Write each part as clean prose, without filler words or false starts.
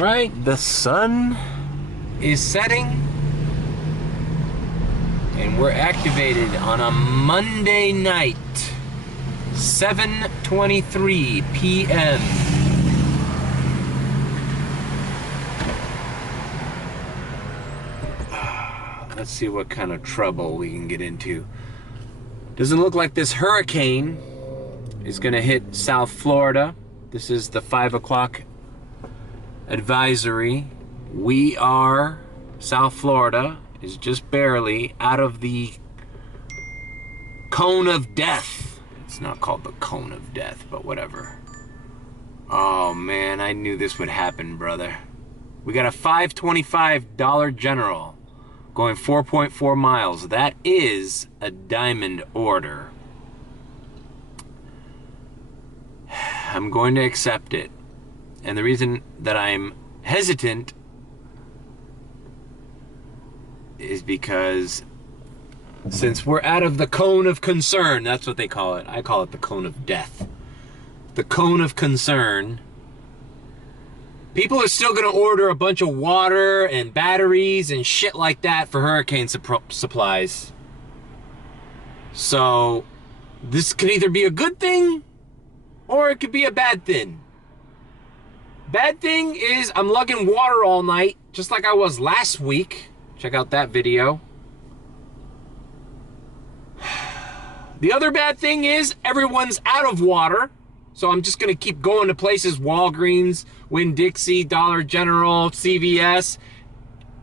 right, the sun is setting, and we're activated on a Monday night, 7:23 p.m. Let's see what kind of trouble we can get into. Doesn't look like this hurricane is gonna hit South Florida. This is the 5 o'clock advisory. We are, South Florida is just barely out of the cone of death. It's not called the cone of death, but whatever. Oh man, I knew this would happen, brother. We got a $5.25 Dollar General going 4.4 miles. That is a diamond order. I'm going to accept it. And the reason that I'm hesitant is because since we're out of the cone of concern, that's what they call it. I call it the cone of death. The cone of concern. People are still gonna order a bunch of water and batteries and shit like that for hurricane supplies. So this could either be a good thing or it could be a bad thing. Bad thing is I'm lugging water all night, just like I was last week. Check out that video. The other bad thing is everyone's out of water. So I'm just gonna keep going to places, Walgreens, Winn-Dixie, Dollar General, CVS,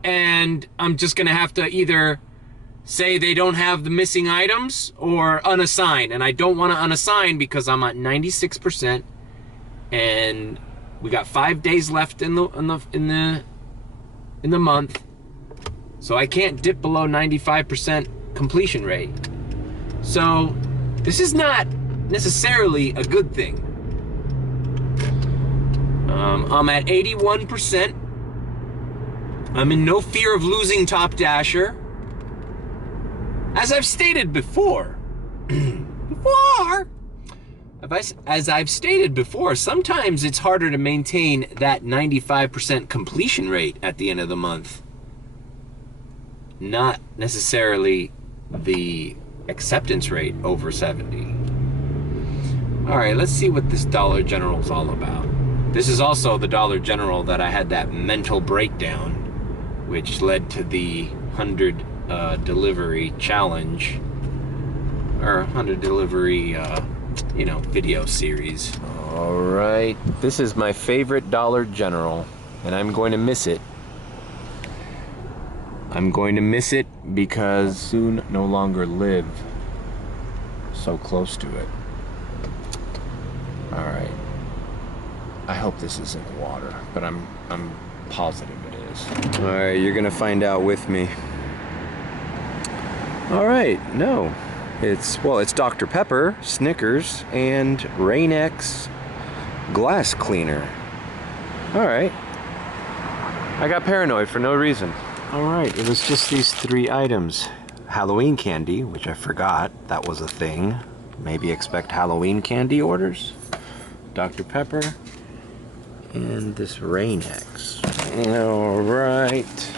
and I'm just gonna have to either say they don't have the missing items or unassign. And I don't wanna unassign because I'm at 96% and we got 5 days left in the month. So I can't dip below 95% completion rate. So this is not necessarily a good thing. I'm at 81%. I'm in no fear of losing Top Dasher. As I've stated before, as I've stated before, sometimes it's harder to maintain that 95% completion rate at the end of the month. Not necessarily the acceptance rate over 70. All right, let's see what this Dollar General is all about. This is also the Dollar General that I had that mental breakdown, which led to the 100 delivery challenge, or 100 delivery, video series. All right, this is my favorite Dollar General, and I'm going to miss it. I'm going to miss it because soon no longer live so close to it. All right. I hope this isn't water, but I'm positive it is. All right, you're gonna find out with me. All right, no, it's Dr. Pepper, Snickers, and Rain-X glass cleaner. All right. I got paranoid for no reason. All right, it was just these 3 items. Halloween candy, which I forgot that was a thing. Maybe expect Halloween candy orders. Dr. Pepper, and this Rain-X. All right.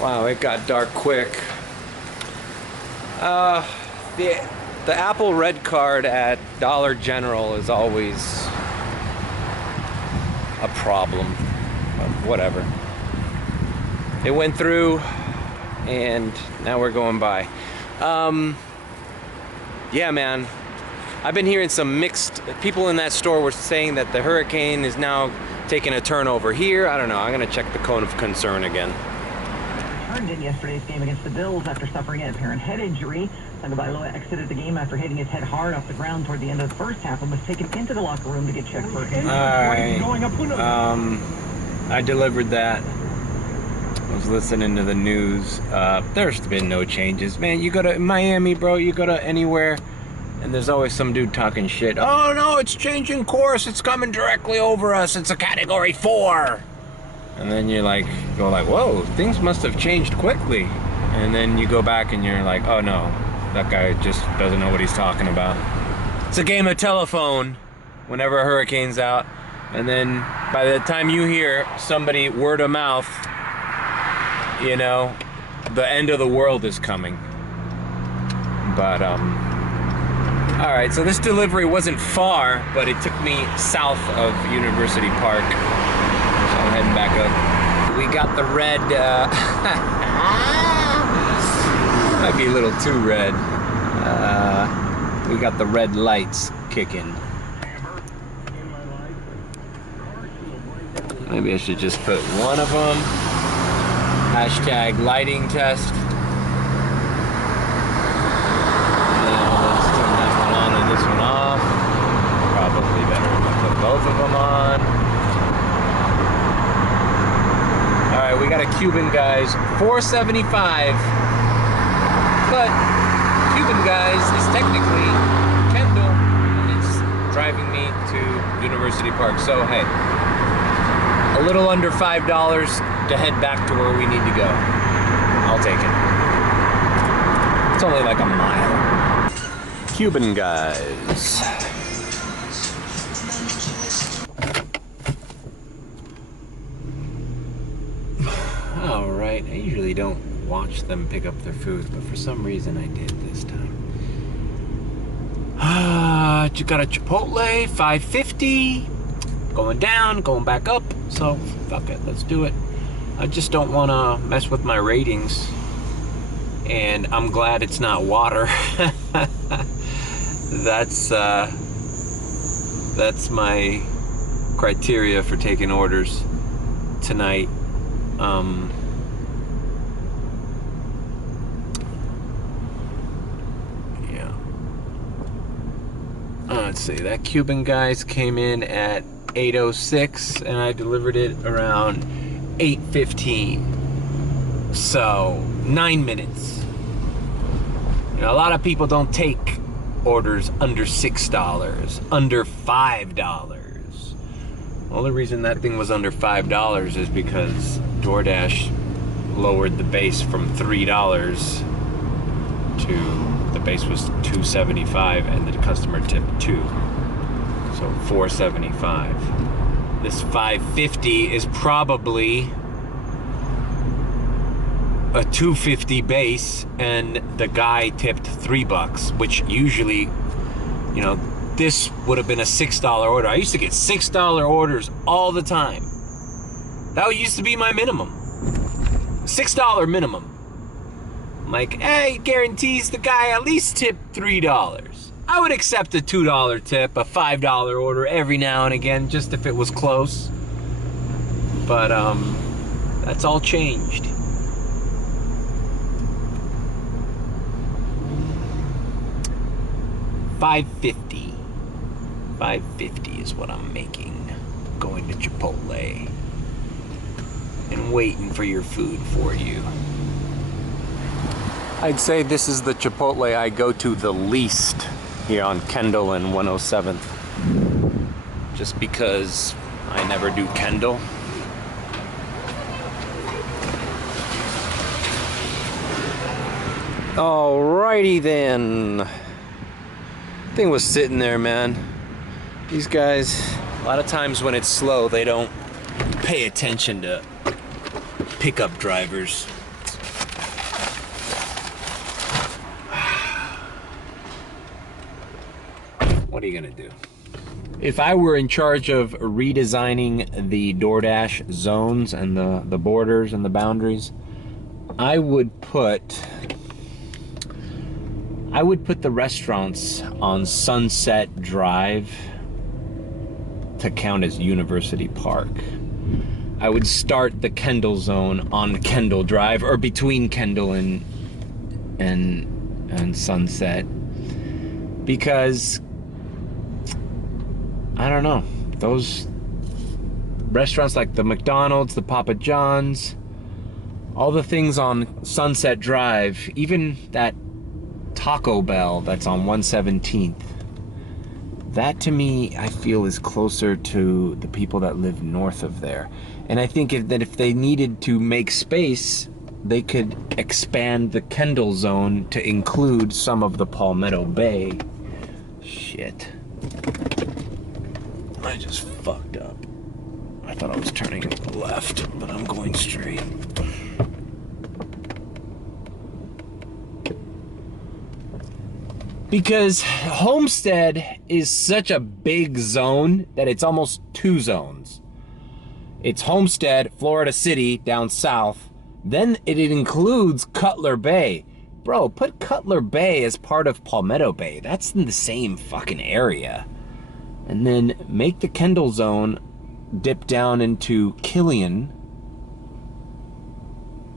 Wow, it got dark quick. The Apple Red Card at Dollar General is always a problem, but whatever. It went through, and now we're going by. Yeah, man. I've been hearing some mixed, people in that store were saying that the hurricane is now taking a turn over here. I don't know, I'm gonna check the cone of concern again. Turned in yesterday's game against the Bills after suffering an apparent head injury. Tagovailoa exited the game after hitting his head hard off the ground toward the end of the first half and was taken into the locker room to get checked for injury. I delivered that. I was listening to the news. There's been no changes. Man, you go to Miami, bro, you go to anywhere, and there's always some dude talking shit. Oh no, it's changing course. It's coming directly over us. It's a category 4. And then you go like, whoa, things must have changed quickly. And then you go back and you're like, oh no, that guy just doesn't know what he's talking about. It's a game of telephone whenever a hurricane's out. And then by the time you hear somebody word of mouth, you know, the end of the world is coming. But, all right, so this delivery wasn't far, but it took me south of University Park. So I'm heading back up. We got the red, might be a little too red. We got the red lights kicking. Maybe I should just put one of them. Hashtag lighting test. Now let's turn that one on and this one off. Probably better if I put both of them on. Alright, we got a Cuban Guys, $4.75. But Cuban Guys is technically Kendall, and it's driving me to University Park. So hey, a little under $5 to head back to where we need to go. I'll take it. It's only like a mile. Cuban Guys. All right, I usually don't watch them pick up their food, but for some reason I did this time. You got a Chipotle, $5.50. Going down, going back up, so fuck it, let's do it. I just don't want to mess with my ratings, and I'm glad it's not water. That's my criteria for taking orders tonight. Yeah. Let's see, that Cuban Guys came in at 8:06 and I delivered it around 8:15. So 9 minutes. You know, a lot of people don't take orders under $6, under $5. The only reason that thing was under $5 is because DoorDash lowered the base from $3 to the base was $2.75 and the customer tipped $2. So $4.75. This $5.50 is probably a $2.50 base, and the guy tipped $3, which usually, you know, this would have been a $6 order. I used to get $6 orders all the time. That used to be my minimum. $6 minimum. I'm like, hey, guarantees the guy at least tipped $3. I would accept a $2 tip, a $5 order every now and again, just if it was close. But that's all changed. $5.50. $5.50 is what I'm making. Going to Chipotle and waiting for your food for you. I'd say this is the Chipotle I go to the least here on Kendall and 107th. Just because I never do Kendall. Alrighty then. Thing was sitting there, man. These guys, a lot of times when it's slow, they don't pay attention to pickup drivers. What are you gonna do? If I were in charge of redesigning the DoorDash zones and the borders and the boundaries, I would put the restaurants on Sunset Drive to count as University Park. I would start the Kendall zone on Kendall Drive, or between Kendall and Sunset, because I don't know, those restaurants like the McDonald's, the Papa John's, all the things on Sunset Drive, even that Taco Bell that's on 117th, that to me, I feel is closer to the people that live north of there. And I think that if they needed to make space, they could expand the Kendall zone to include some of the Palmetto Bay. Shit. I just fucked up. thought I was turning left, but I'm going straight. Because Homestead is such a big zone that it's almost 2 zones. It's Homestead, Florida City, down south. Then it includes Cutler Bay. Bro, put Cutler Bay as part of Palmetto Bay. That's in the same fucking area. And then make the Kendall zone dip down into Killian.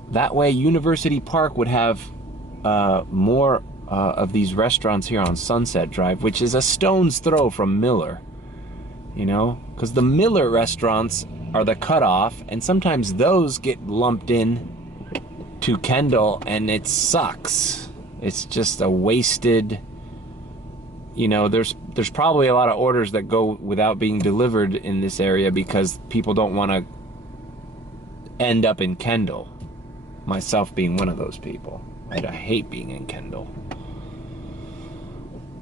That way University Park would have more of these restaurants here on Sunset Drive, which is a stone's throw from Miller. You know, because the Miller restaurants are the cutoff, and sometimes those get lumped in to Kendall, and it sucks. It's just a wasted, you know, there's probably a lot of orders that go without being delivered in this area because people don't want to end up in Kendall. Myself being one of those people. I hate being in Kendall.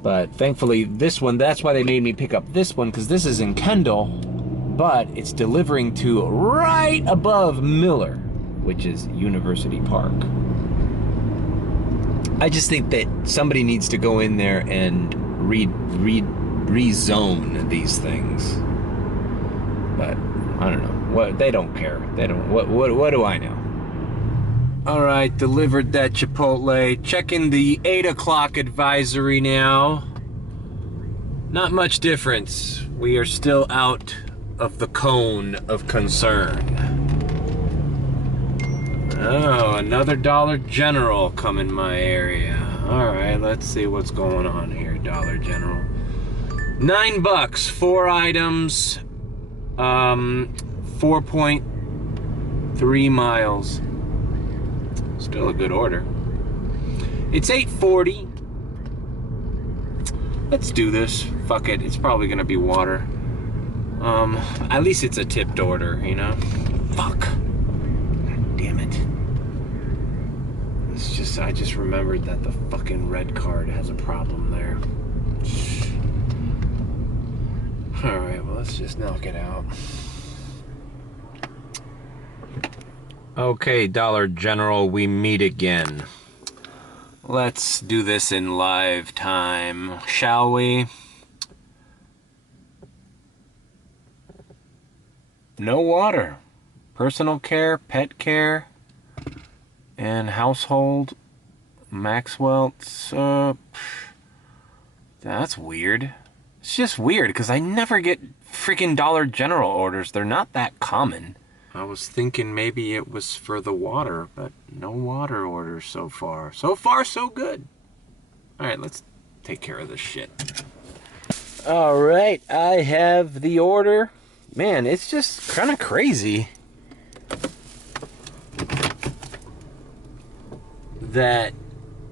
But thankfully this one, that's why they made me pick up this one, because this is in Kendall, but it's delivering to right above Miller, which is University Park. I just think that somebody needs to go in there and rezone these things. But I don't know. What, they don't care. They don't. What do I know? All right, delivered that Chipotle. Checking the 8 o'clock advisory now. Not much difference. We are still out of the cone of concern. Oh, another Dollar General come in my area. All right, let's see what's going on here, Dollar General. $9, 4 items, 4.3 miles. Still a good order. It's 8:40. Let's do this. Fuck it. It's probably gonna be water. At least it's a tipped order, you know? Fuck. God damn it. It's just, I just remembered that the fucking red card has a problem there. Alright, well, let's just knock it out. Okay, Dollar General, we meet again. Let's do this in live time, shall we? No water. Personal care, pet care, and household. Maxwell. That's weird. It's just weird because I never get freaking Dollar General orders. They're not that common. I was thinking maybe it was for the water, but no water orders so far. So far, so good. All right, let's take care of this shit. All right, I have the order. Man, it's just kind of crazy that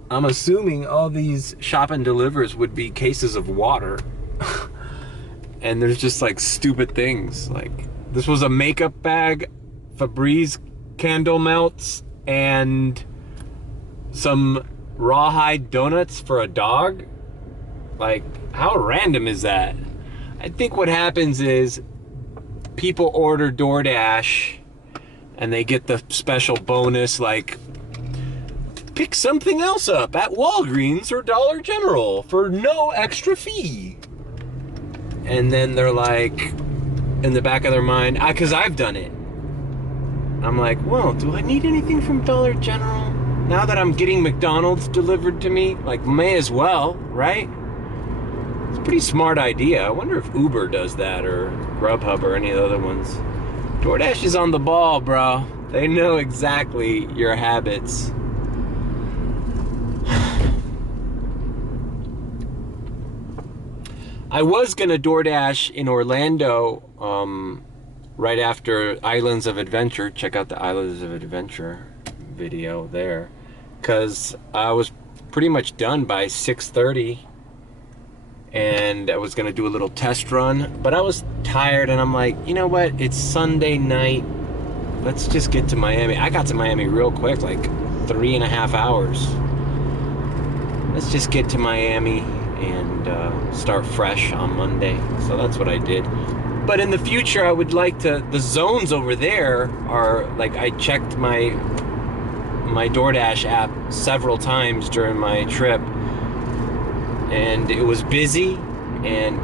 I'm assuming all these shop and delivers would be cases of water. And there's just like stupid things. Like this was a makeup bag, Febreze candle melts, and some rawhide donuts for a dog. Like, how random is that? I think what happens is people order DoorDash and they get the special bonus, like, pick something else up at Walgreens or Dollar General for no extra fee. And then they're like, in the back of their mind, because I've done it. I'm like, well, do I need anything from Dollar General? Now that I'm getting McDonald's delivered to me, like, may as well, right? It's a pretty smart idea. I wonder if Uber does that, or Grubhub, or any of the other ones. DoorDash is on the ball, bro. They know exactly your habits. I was gonna DoorDash in Orlando right after Islands of Adventure. Check out the Islands of Adventure video there, because I was pretty much done by 6:30, and I was gonna do a little test run, but I was tired, and I'm like, you know what? It's Sunday night. Let's just get to Miami. I got to Miami real quick, like 3.5 hours. Let's just get to Miami and start fresh on Monday. So that's what I did. But in the future, I would like to, the zones over there are, like, I checked my DoorDash app several times during my trip, and it was busy,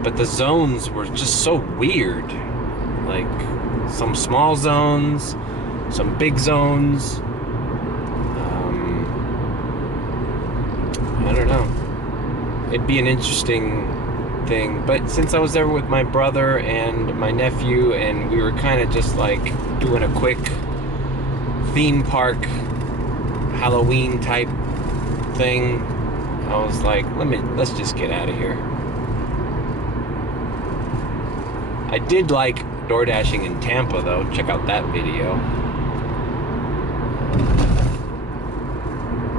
but the zones were just so weird. Like, some small zones, some big zones. I don't know. It'd be an interesting thing, but since I was there with my brother and my nephew, and we were kind of just like doing a quick theme park Halloween type thing, I was like, let's just get out of here. I did like door dashing in Tampa though. Check out that video.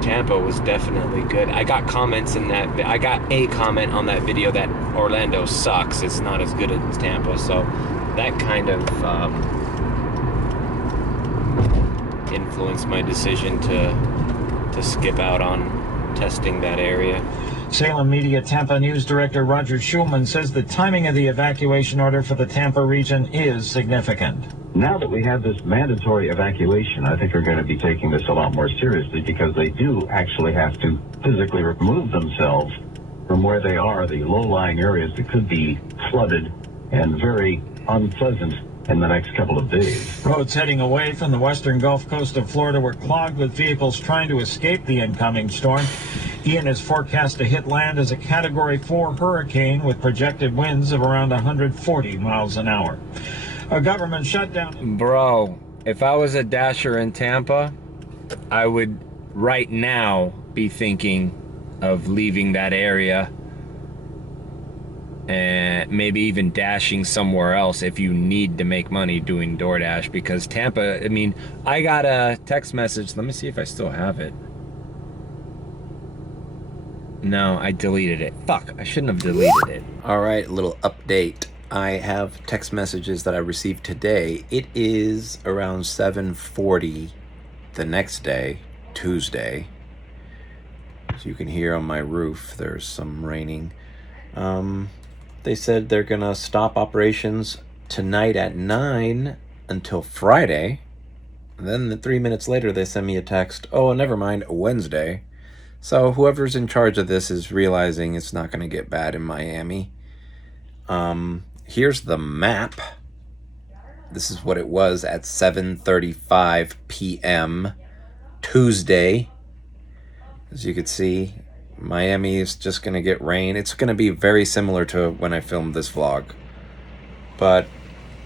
Tampa was definitely good. I got comments in that. I got a comment on that video that Orlando sucks. It's not as good as Tampa. So that kind of influenced my decision to skip out on testing that area. Salem Media Tampa News Director Roger Schulman says the timing of the evacuation order for the Tampa region is significant. Now that we have this mandatory evacuation, I think we're going to be taking this a lot more seriously, because they do actually have to physically remove themselves from where they are, the low-lying areas that could be flooded and very unpleasant in the next couple of days. Roads heading away from the western Gulf Coast of Florida were clogged with vehicles trying to escape the incoming storm. Ian is forecast to hit land as a Category 4 hurricane with projected winds of around 140 miles an hour. A government shutdown. Bro, if I was a dasher in Tampa, I would right now be thinking of leaving that area and maybe even dashing somewhere else if you need to make money doing DoorDash, because Tampa, I mean, I got a text message. Let me see if I still have it. No, I deleted it. Fuck, I shouldn't have deleted it. All right, little update. I have text messages that I received today. It is around 7:40 the next day, Tuesday. As you can hear on my roof, there's some raining. They said they're gonna stop operations tonight at 9 until Friday. And then 3 minutes later, they send me a text. Oh, never mind, Wednesday. So whoever's in charge of this is realizing it's not gonna get bad in Miami. Here's the map. This is what it was at 7:35 p.m. Tuesday. As you can see, Miami is just going to get rain. It's going to be very similar to when I filmed this vlog. But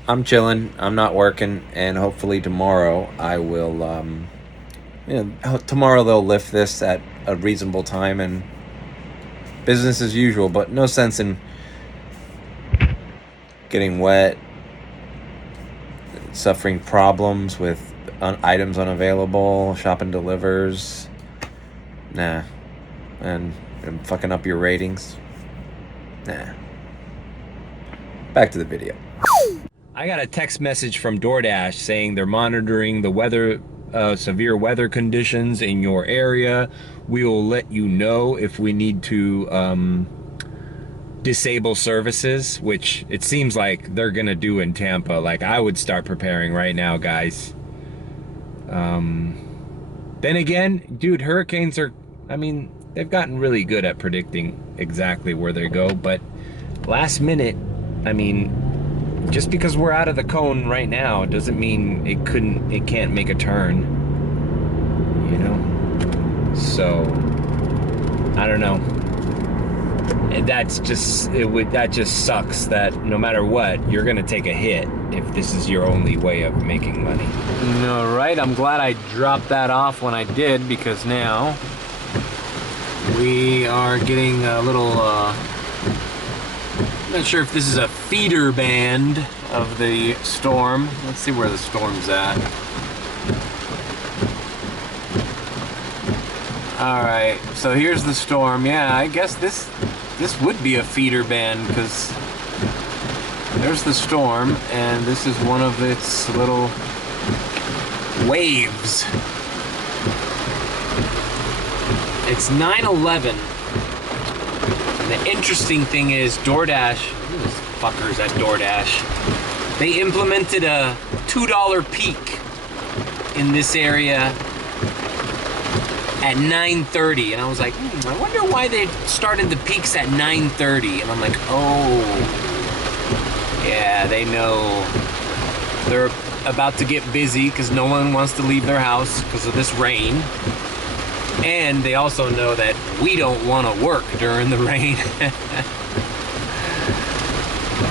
I'm chilling. I'm not working. And hopefully tomorrow I will... tomorrow they'll lift this at a reasonable time and business as usual. But no sense in getting wet, suffering problems with items unavailable, shop and delivers. Nah. And fucking up your ratings. Nah. Back to the video. I got a text message from DoorDash saying they're monitoring the weather, severe weather conditions in your area. We will let you know if we need to disable services, which it seems like they're gonna do in Tampa. Like, I would start preparing right now, guys. Then again, dude, hurricanes are, I mean, they've gotten really good at predicting exactly where they go, but last minute, I mean, just because we're out of the cone right now doesn't mean it can't make a turn, you know? So, I don't know. That just sucks that no matter what, you're gonna take a hit if this is your only way of making money. All right, I'm glad I dropped that off when I did, because now we are getting a little, I'm not sure if this is a feeder band of the storm. Let's see where the storm's at. All right, so here's the storm. Yeah, I guess this would be a feeder band, because there's the storm, and this is one of its little waves. It's 9/11. And the interesting thing is DoorDash, fuckers at DoorDash. They implemented a $2 peak in this area at 9:30, and I was like, I wonder why they started the peaks at 9:30. And I'm like, oh, yeah, they know they're about to get busy because no one wants to leave their house because of this rain. And they also know that we don't want to work during the rain.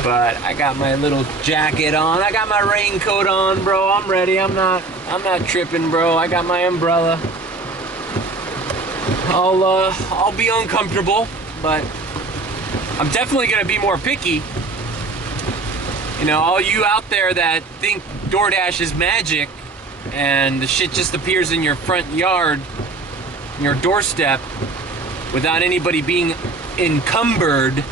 But I got my little jacket on. I got my raincoat on, bro. I'm ready. I'm not tripping, bro. I got my umbrella. I'll be uncomfortable, but I'm definitely gonna be more picky. You know, all you out there that think DoorDash is magic and the shit just appears in your front yard, your doorstep, without anybody being encumbered.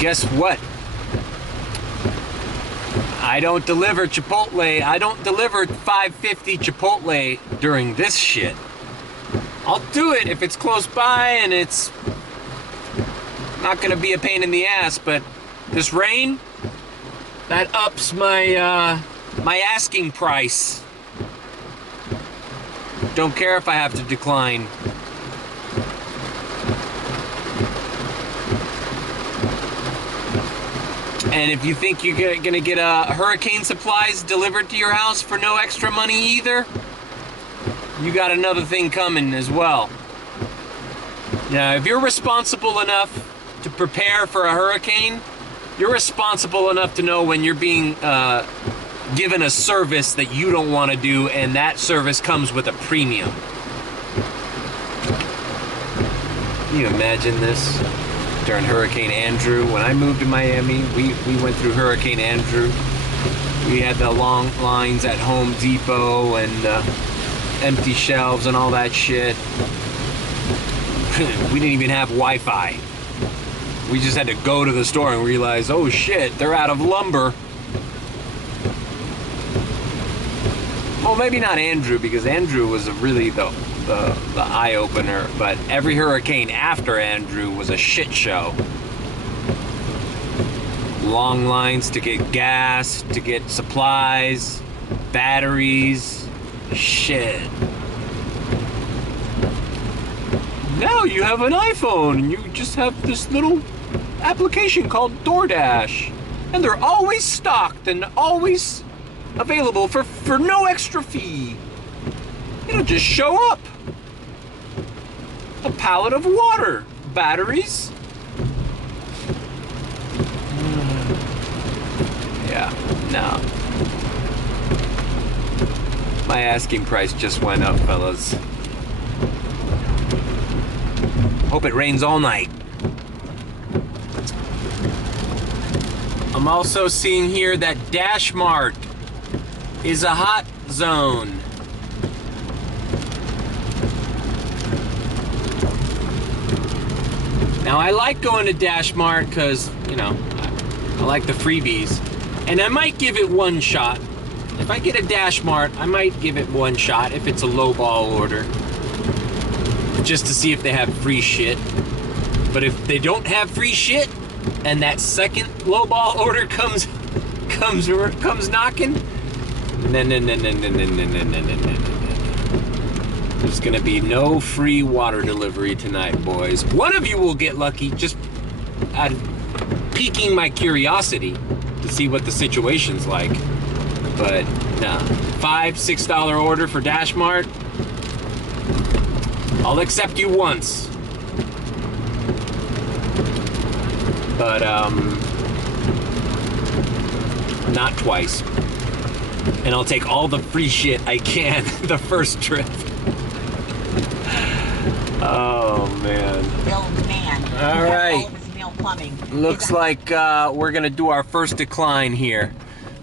Guess what? I don't deliver Chipotle. I don't deliver $5.50 Chipotle during this shit. I'll do it if it's close by and it's not gonna be a pain in the ass, but this rain, that ups my my asking price. Don't care if I have to decline. And if you think you're gonna get hurricane supplies delivered to your house for no extra money either, you got another thing coming as well. Now, if you're responsible enough to prepare for a hurricane, you're responsible enough to know when you're being given a service that you don't want to do, and that service comes with a premium. Can you imagine this? During Hurricane Andrew, when I moved to Miami, we went through Hurricane Andrew. We had the long lines at Home Depot and empty shelves and all that shit. We didn't even have Wi-Fi. We just had to go to the store and realize, oh shit, they're out of lumber. Well, maybe not Andrew, because Andrew was really the eye-opener, but every hurricane after Andrew was a shit show. Long lines to get gas, to get supplies, batteries, shit. Now you have an iPhone and you just have this little application called DoorDash, and they're always stocked and always available for no extra fee. It'll just show up. A pallet of water, batteries. Yeah, no. My asking price just went up, fellas. Hope it rains all night. I'm also seeing here that Dash Mart is a hot zone. Now, I like going to Dash Mart because, you know, I like the freebies. And I might give it one shot. If I get a Dash Mart, I might give it one shot if it's a lowball order. Just to see if they have free shit. But if they don't have free shit, and that second lowball order comes knocking, there's gonna be no free water delivery tonight, boys. One of you will get lucky, just piquing my curiosity to see what the situation's like. But nah, $5, $6 order for Dash Mart. I'll accept you once. But not twice. And I'll take all the free shit I can the first trip. Oh man. Build man. All right. Looks like we're gonna do our first decline here.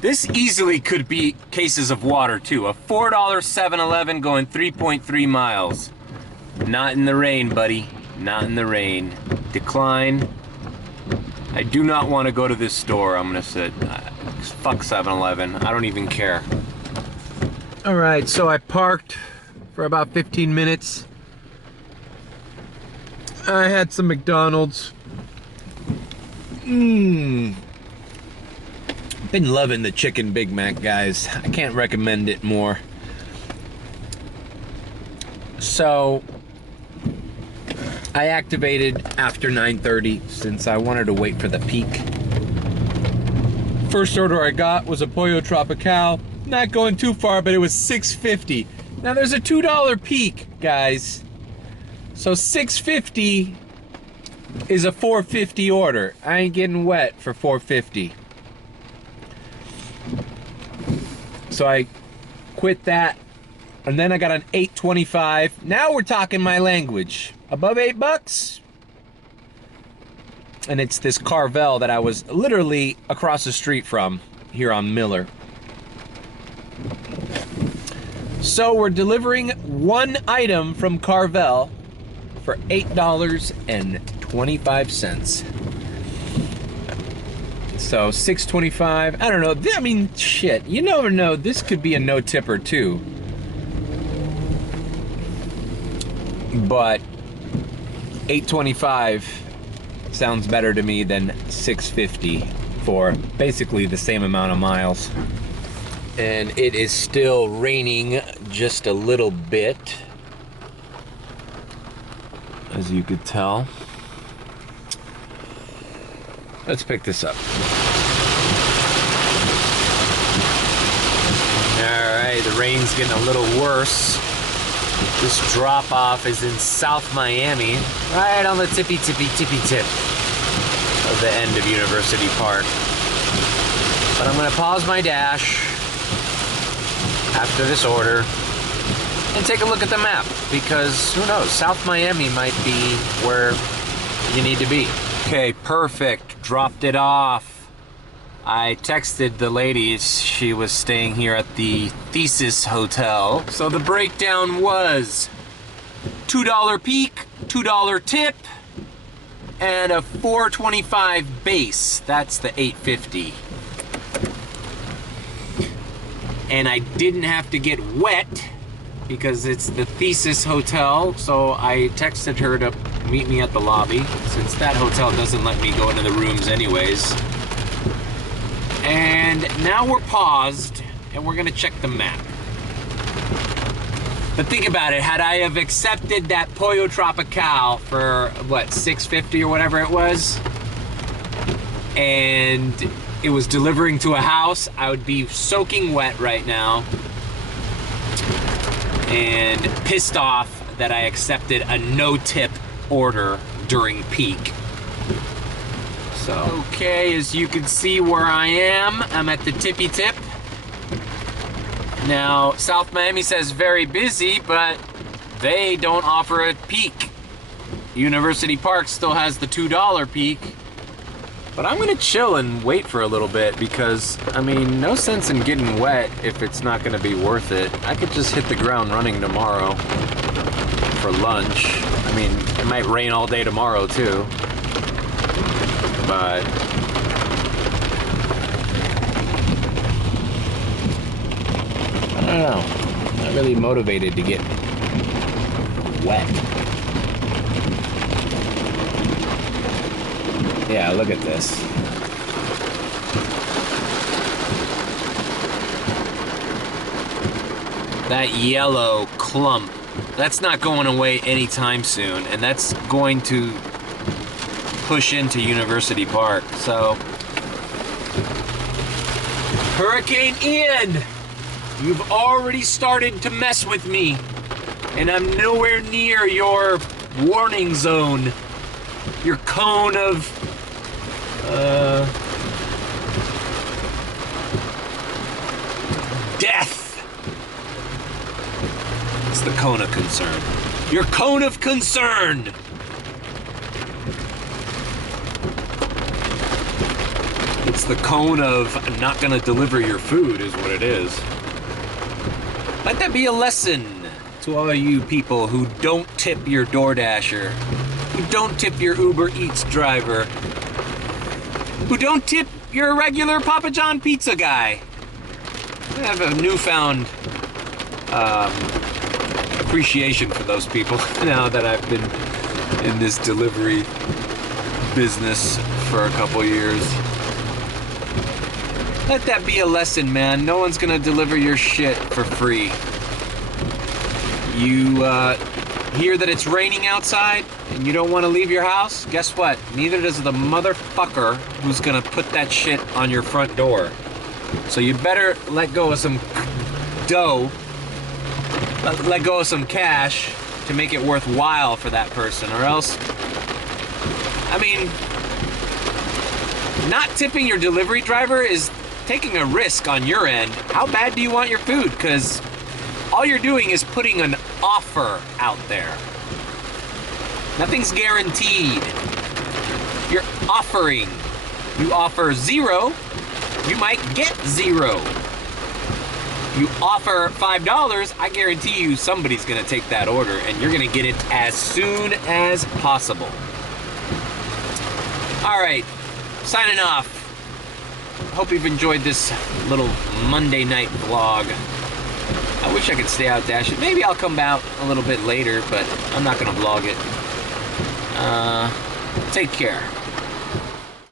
This easily could be cases of water too. A $4 7-Eleven going 3.3 miles. Not in the rain, buddy. Not in the rain. Decline. I do not want to go to this store. I'm gonna sit. Fuck 7-Eleven. I don't even care. All right, so I parked for about 15 minutes. I had some McDonald's. Been loving the chicken Big Mac, guys. I can't recommend it more. So, I activated after 9:30 since I wanted to wait for the peak. First order I got was a Pollo Tropical. Not going too far, but it was $6.50. Now there's a $2 peak, guys. So $6.50 is a $4.50 order. I ain't getting wet for $4.50. So I quit that, and then I got an $8.25. Now we're talking my language. Above $8, and it's this Carvel that I was literally across the street from here on Miller. So we're delivering one item from Carvel for $8.25. So $6.25. I don't know. I mean, shit. You never know. This could be a no tipper too. But $8.25 sounds better to me than $6.50 for basically the same amount of miles. And it is still raining just a little bit, as you could tell. Let's pick this up. All right, the rain's getting a little worse. This drop-off is in South Miami, right on the tippy tip of the end of University Park. But I'm gonna pause my dash after this order and take a look at the map, because who knows, South Miami might be where you need to be. Okay, perfect, dropped it off. I texted the ladies, she was staying here at the Thesis Hotel. So the breakdown was $2 peak, $2 tip, and a $4.25 base. That's the $8.50. And I didn't have to get wet because it's the Thesis Hotel, so I texted her to meet me at the lobby, since that hotel doesn't let me go into the rooms anyways. And now we're paused, and we're gonna check the map. But think about it, had I have accepted that Pollo Tropical for, what, $6.50 or whatever it was, and it was delivering to a house, I would be soaking wet right now and pissed off that I accepted a no-tip order during peak. So, okay, as you can see where I am, I'm at the tippy tip. Now, South Miami says very busy, but they don't offer a peak. University Park still has the $2 peak. But I'm gonna chill and wait for a little bit because, I mean, no sense in getting wet if it's not gonna be worth it. I could just hit the ground running tomorrow for lunch. I mean, it might rain all day tomorrow too. But I don't know. I'm not really motivated to get wet. Yeah, look at this. That yellow clump, that's not going away anytime soon, and that's going to push into University Park. So, Hurricane Ian, you've already started to mess with me, and I'm nowhere near your warning zone, your cone of death. It's the cone of concern. Your cone of concern. It's the cone of I'm not gonna deliver your food is what it is. Let that be a lesson to all you people who don't tip your DoorDasher, who don't tip your Uber Eats driver, who don't tip your regular Papa John pizza guy. I have a newfound appreciation for those people now that I've been in this delivery business for a couple years. Let that be a lesson, man. No one's gonna deliver your shit for free. You hear that it's raining outside and you don't want to leave your house? Guess what? Neither does the motherfucker who's gonna put that shit on your front door. So you better let go of some dough, let go of some cash to make it worthwhile for that person, or else, I mean, not tipping your delivery driver is taking a risk on your end. How bad do you want your food? Because all you're doing is putting an offer out there. Nothing's guaranteed. You're offering. You offer 0, you might get 0. You offer $5, I guarantee you somebody's gonna take that order and you're gonna get it as soon as possible. All right, signing off. Hope you've enjoyed this little Monday night vlog. I wish I could stay out dash it. Maybe I'll come out a little bit later, but I'm not gonna vlog it. Take care.